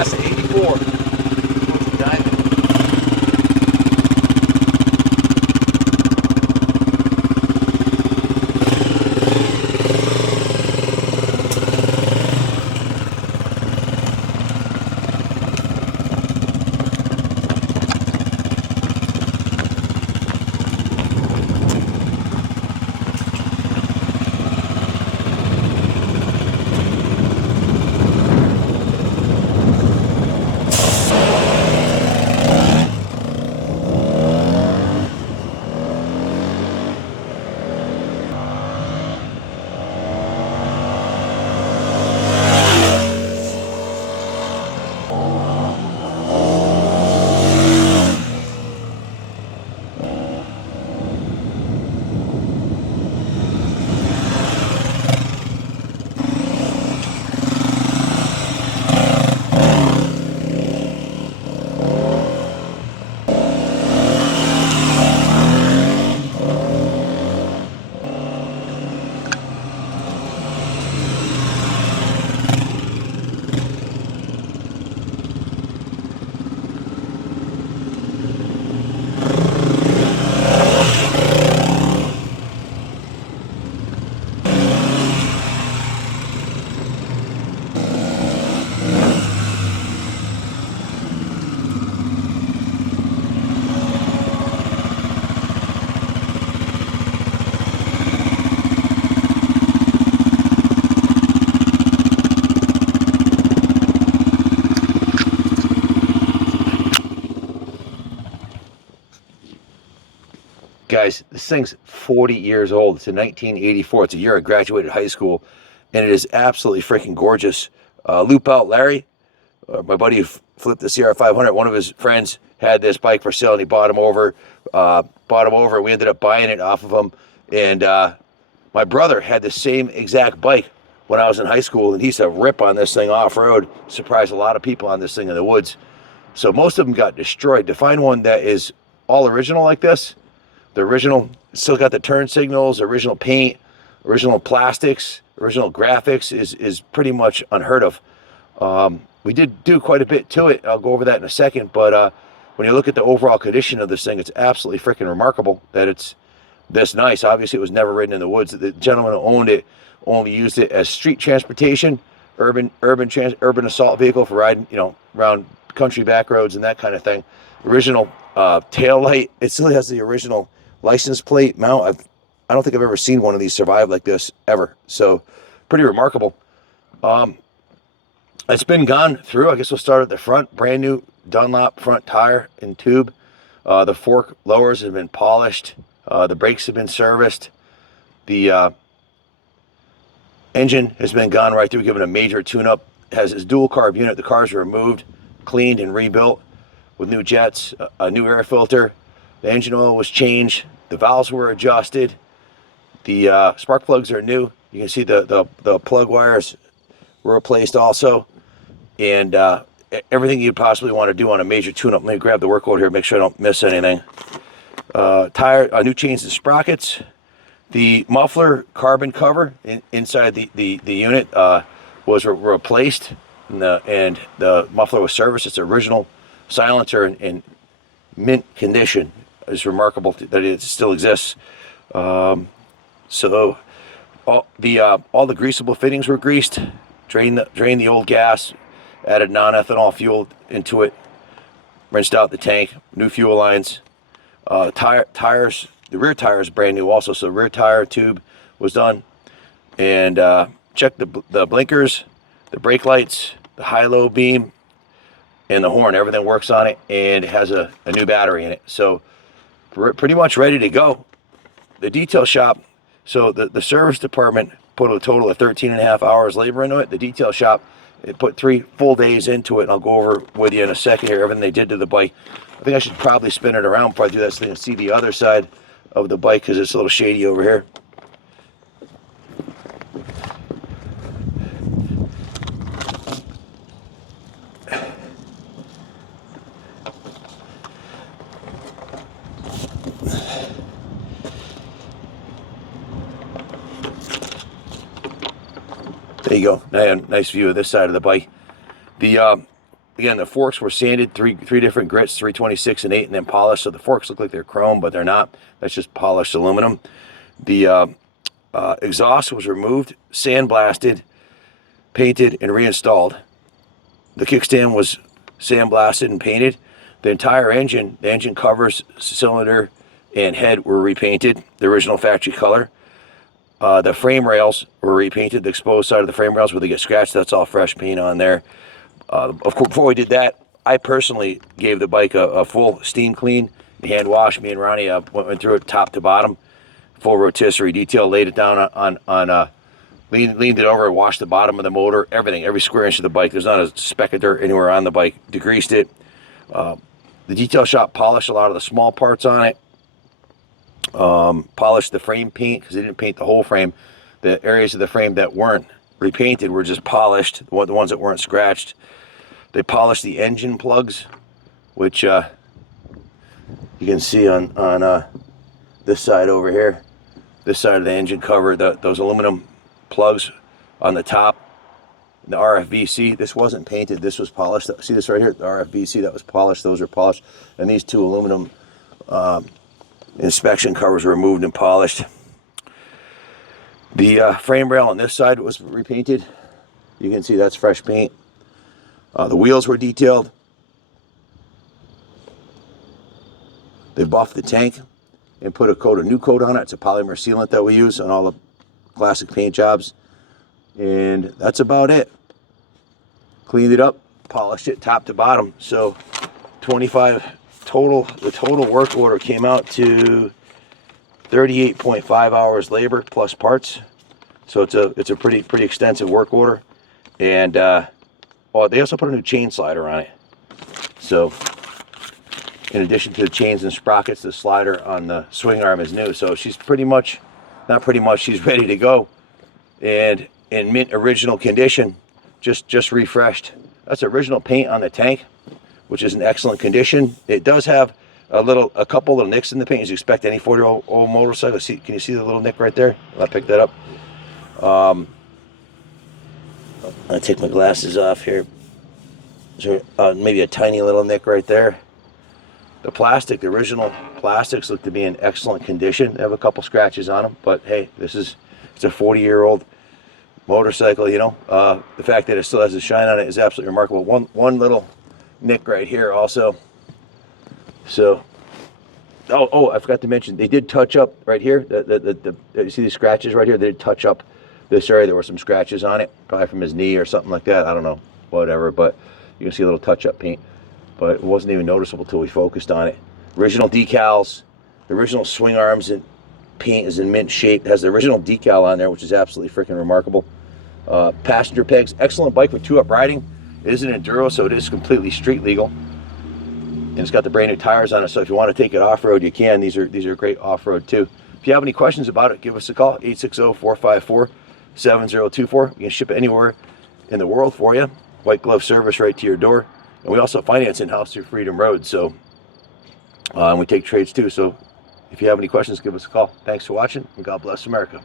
class of 84. Diamond. Guys, this thing's 40 years old. It's a 1984. It's a year I graduated high school, and it is absolutely freaking gorgeous. Loop Out Larry, my buddy who flipped the CR500, one of his friends had this bike for sale, and he bought him over. We ended up buying it off of him, and my brother had the same exact bike when I was in high school, and he used to rip on this thing off-road. Surprised a lot of people on this thing in the woods. So most of them got destroyed. To find one that is all original like this, the original, still got the turn signals, original paint, original plastics, original graphics is pretty much unheard of. We did do quite a bit to it. I'll go over that in a second. But when you look at the overall condition of this thing, it's absolutely freaking remarkable that it's this nice. Obviously, it was never ridden in the woods. The gentleman who owned it only used it as street transportation, urban assault vehicle for riding, around country back roads and that kind of thing. Original tail light. It still has the original license plate mount. I don't think I've ever seen one of these survive like this ever. So pretty remarkable. It's been gone through. I guess we'll start at the front. Brand new Dunlop front tire and tube. The fork lowers have been polished. The brakes have been serviced. The engine has been gone right through, given a major tune-up. Has its dual carb unit. The cars are removed, cleaned, and rebuilt with new jets, a new air filter. The engine oil was changed. The valves were adjusted. The spark plugs are new. You can see the plug wires were replaced also. And everything you'd possibly want to do on a major tune-up. Let me grab the work order here, make sure I don't miss anything. New chains and sprockets. The muffler carbon cover inside the unit was replaced, and the muffler was serviced. It's original silencer in mint condition. It's remarkable that it still exists. So all the greasable fittings were greased. Drained the old gas. Added non-ethanol fuel into it. Rinsed out the tank. New fuel lines. Tires. The rear tire is brand new also, so the rear tire tube was done. And checked the blinkers, the brake lights, the high-low beam, and the horn. Everything works on it, and it has a new battery in it. So pretty much ready to go. The detail shop, so the service department put a total of 13.5 hours labor into it. The detail shop, it put 3 full days into it, and I'll go over with you in a second here, everything they did to the bike. I think I should probably spin it around before I do that so you can see the other side of the bike, because it's a little shady over here. There you go. Nice view of this side of the bike. The Again, the forks were sanded, three different grits, 326 and 8, and then polished. So the forks look like they're chrome, but they're not. That's just polished aluminum. The exhaust was removed, sandblasted, painted, and reinstalled. The kickstand was sandblasted and painted. The entire engine, the engine covers, cylinder, and head were repainted, the original factory color. The frame rails were repainted, the exposed side of the frame rails where they get scratched, that's all fresh paint on there. Of course, before we did that, I personally gave the bike a full steam clean, hand wash. Me and Ronnie went through it top to bottom, full rotisserie detail, laid it down leaned it over, washed the bottom of the motor, everything, every square inch of the bike. There's not a speck of dirt anywhere on the bike. Degreased it. The detail shop polished a lot of the small parts on it. Polished the frame paint because they didn't paint the whole frame. The areas of the frame that weren't repainted were just polished, the ones that weren't scratched. They polished the engine plugs, which you can see on this side over here. This side of the engine cover, those aluminum plugs on the top. The RFVC, this wasn't painted, this was polished. See this right here, the RFVC, that was polished, those are polished. And these two aluminum inspection covers were removed and polished. The frame rail on this side was repainted. You can see that's fresh paint. The wheels were detailed. They buffed the tank and put a new coat on it. It's a polymer sealant that we use on all the classic paint jobs. And that's about it. Cleaned it up, polished it top to bottom. So 25 total, the total work order came out to 38.5 hours labor plus parts. So it's a pretty extensive work order. And they also put a new chain slider on it. So in addition to the chains and sprockets, the slider on the swing arm is new. So she's she's ready to go. And in mint original condition, just refreshed. That's original paint on the tank, which is in excellent condition. It does have a couple little nicks in the paint, as you expect any 40-year-old motorcycle. Can you see the little nick right there? I picked that up. I'll take my glasses off here. There's maybe a tiny little nick right there. The plastic, the original plastics look to be in excellent condition. They have a couple scratches on them, but hey, it's a 40-year-old motorcycle, you know. The fact that it still has a shine on it is absolutely remarkable. One little nick right here also. So, I forgot to mention, they did touch up right here. You see these scratches right here? They did touch up this area. There were some scratches on it, probably from his knee or something like that. I don't know, whatever. But you can see a little touch-up paint. But it wasn't even noticeable until we focused on it. Original decals, the original swing arms and paint is in mint shape. It has the original decal on there, which is absolutely freaking remarkable. Passenger pegs, excellent bike with 2-up riding. It is an enduro, so it is completely street legal. And it's got the brand new tires on it, so if you want to take it off-road, you can. These are great off-road too. If you have any questions about it, give us a call, 860-454-7024. We can ship it anywhere in the world for you. White glove service right to your door. And we also finance in-house through Freedom Road. So, and we take trades too. So if you have any questions, give us a call. Thanks for watching, and God bless America.